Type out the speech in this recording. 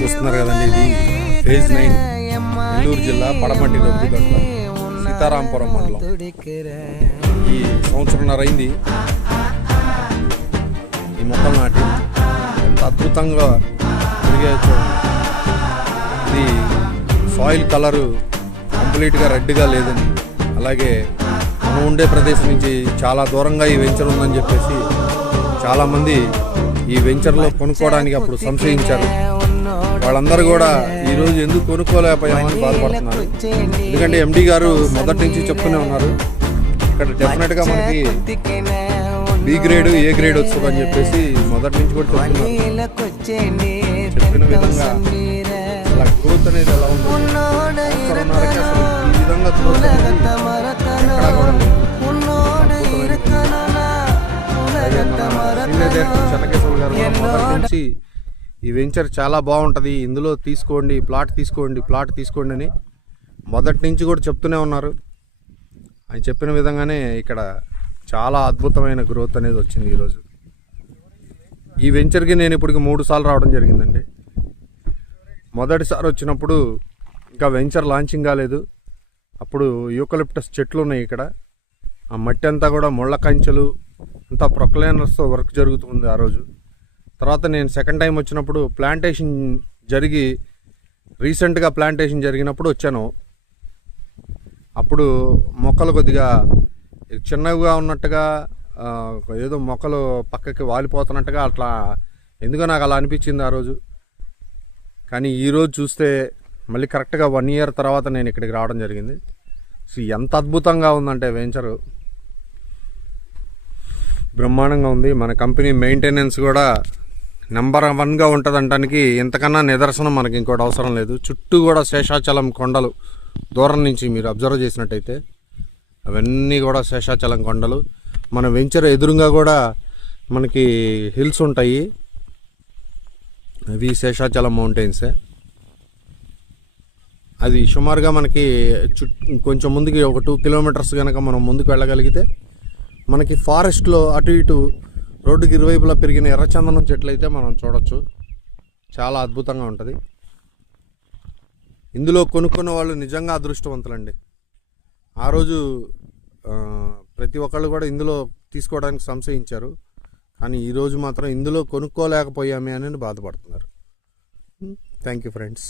చూస్తున్నారు కదండి, ఇది ఫేజ్ 9 నెల్లూరు జిల్లా పడమటి దొడ్డుగట్ల సీతారాంపురం మండలం. ఈ సంవత్సరంన్నర అయింది ఈ మొక్కలు నాటి. ఎంత అద్భుతంగా పెరిగే ఇది. సాయిల్ కలరు కంప్లీట్గా రెడ్గా లేదని, అలాగే మనం ఉండే ప్రదేశం నుంచి చాలా దూరంగా ఈ వెంచర్ ఉందని చెప్పేసి చాలామంది ఈ వెంచర్లో కొనుక్కోవడానికి అప్పుడు సంశయించారు. వాళ్ళందరూ కూడా ఈరోజు ఎందుకు కొనుక్కోలేకపోయామని బాధపడుతున్నారు. ఎందుకంటే ఎండి గారు మొదటి నుంచి చెప్తూనే ఉన్నారు, ఇక్కడ డెఫినెట్గా మనకి బి గ్రేడ్ ఏ గ్రేడ్ వస్తుందని చెప్పేసి మొదటి నుంచి కూడా చెప్తున్నారు. చెప్పిన విధంగా అలా గ్రోత్ అనేది ఎలా ఉంది, ఈ విధంగా గ్రోత్ చెన్నకేశ్వర గారు మొదటి నుంచి ఈ వెంచర్ చాలా బాగుంటుంది, ఇందులో తీసుకోండి, ప్లాట్ తీసుకోండి అని మొదటి నుంచి కూడా చెప్తూనే ఉన్నారు. ఆయన చెప్పిన విధంగానే ఇక్కడ చాలా అద్భుతమైన గ్రోత్ అనేది వచ్చింది. ఈరోజు ఈ వెంచర్కి నేను ఇప్పటికి 3 సార్లు రావడం జరిగిందండి. మొదటిసారి వచ్చినప్పుడు ఇంకా వెంచర్ లాంచింగ్ కాలేదు. అప్పుడు యూకలిప్టస్ చెట్లు ఉన్నాయి ఇక్కడ. ఆ మట్టి అంతా కూడా ముళ్ళ కంచెలు అంతా ప్రొక్లైనర్స్తో వర్క్ జరుగుతుంది ఆ రోజు. తర్వాత నేను సెకండ్ టైం వచ్చినప్పుడు ప్లాంటేషన్ జరిగి రీసెంట్గా ప్లాంటేషన్ జరిగినప్పుడు వచ్చాను. అప్పుడు మొక్కలు కొద్దిగా చిన్నవిగా ఉన్నట్టుగా, ఏదో మొక్కలు పక్కకి వాలిపోతున్నట్టుగా అట్లా ఎందుకో నాకు అలా అనిపించింది ఆ రోజు. కానీ ఈరోజు చూస్తే మళ్ళీ కరెక్ట్గా 1 ఇయర్ తర్వాత నేను ఇక్కడికి రావడం జరిగింది. సో ఎంత అద్భుతంగా ఉందంటే వెంచరు బ్రహ్మాండంగా ఉంది. మన కంపెనీ మెయింటెనెన్స్ కూడా నెంబర్ 1గా ఉంటుందంటానికి ఇంతకన్నా నిదర్శనం మనకి ఇంకోటి అవసరం లేదు. చుట్టూ కూడా శేషాచలం కొండలు, దూరం నుంచి మీరు అబ్జర్వ్ చేసినట్టయితే అవన్నీ కూడా శేషాచలం కొండలు. మన వెంచర్ ఎదురుగా కూడా మనకి హిల్స్ ఉంటాయి, అవి శేషాచలం మౌంటైన్సే. అది సుమారుగా మనకి కొంచెం ముందుకి ఒక 2 కిలోమీటర్స్ కనుక మనం ముందుకు వెళ్ళగలిగితే మనకి ఫారెస్ట్లో అటు ఇటు రోడ్డుకి ఇరువైపులా పెరిగిన ఎర్రచందనం చెట్లు అయితే మనం చూడొచ్చు. చాలా అద్భుతంగా ఉంటుంది. ఇందులో కొనుక్కున్న వాళ్ళు నిజంగా అదృష్టవంతులండి. ఆ రోజు ప్రతి ఒక్కళ్ళు కూడా ఇందులో తీసుకోవడానికి సంశయించారు, కానీ ఈరోజు మాత్రం ఇందులో కొనుక్కోలేకపోయామే అని బాధపడుతున్నారు. Thank you friends.